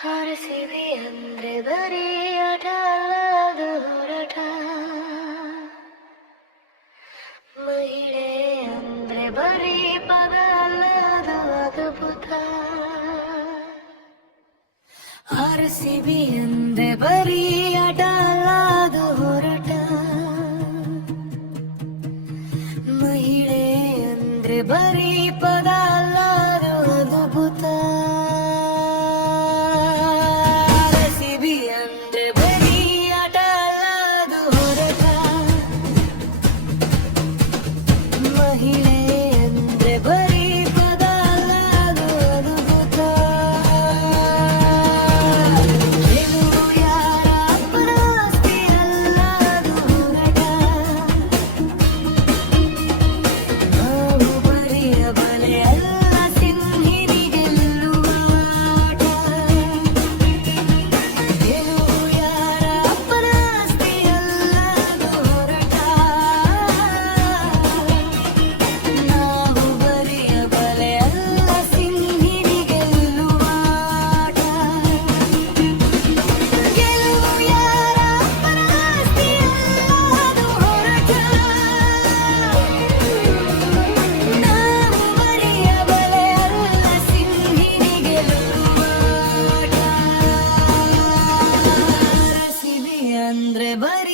ಹರಸಿವಿ ಅಂದ್ರೆ ಬರೀ ಆಟ ಅಲ್ಲದು ಮಹಿಳೆ ಅಂದ್ರೆ ಬರೀ ಪದ ಅಲ್ಲದು ಅದ್ಭುತ. ಹರಸಿವಿ ಅಂದ್ರೆ ಬರೀ whatever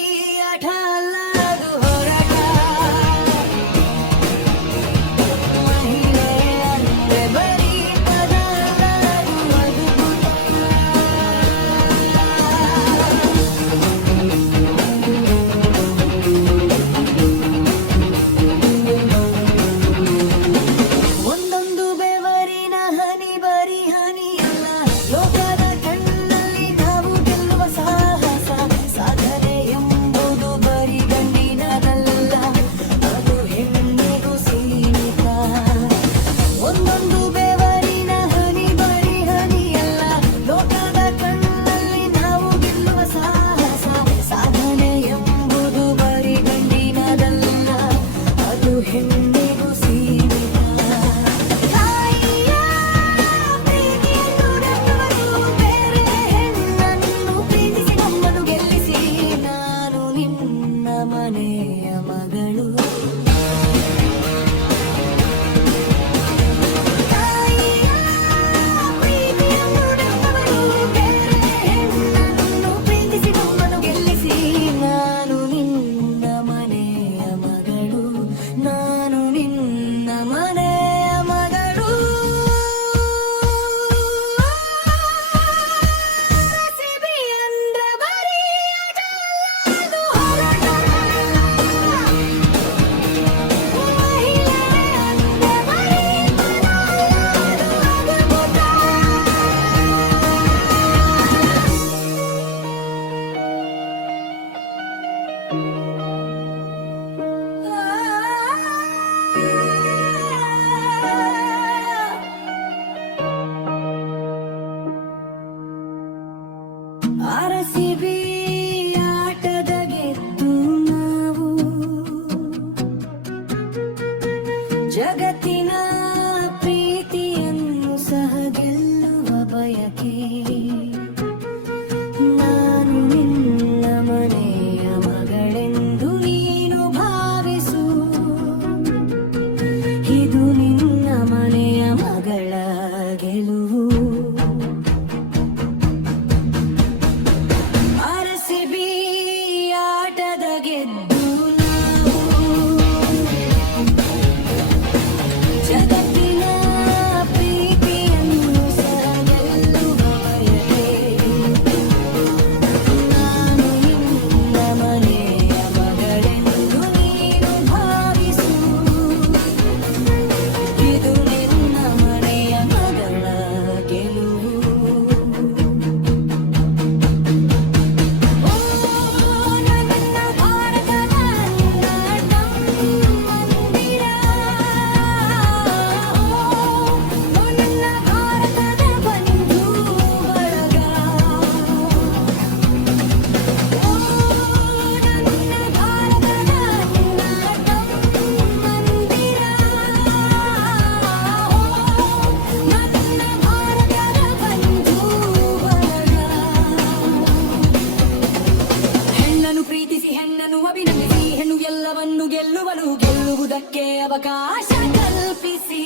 ಗೆಲ್ಲುವುದಕ್ಕೆ ಅವಕಾಶ ಕಲ್ಪಿಸಿ.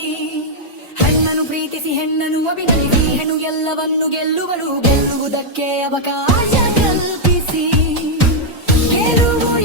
ಹೆಣ್ಣನ್ನು ಪ್ರೀತಿಸಿ ಹೆಣ್ಣನ್ನು ಅಭಿನಯಿಸಿ ಹೆಣ್ಣು ಎಲ್ಲವನ್ನು ಗೆಲ್ಲುವಳು. ಗೆಲ್ಲುವುದಕ್ಕೆ ಅವಕಾಶ ಕಲ್ಪಿಸಿ. ಗೆಲುವು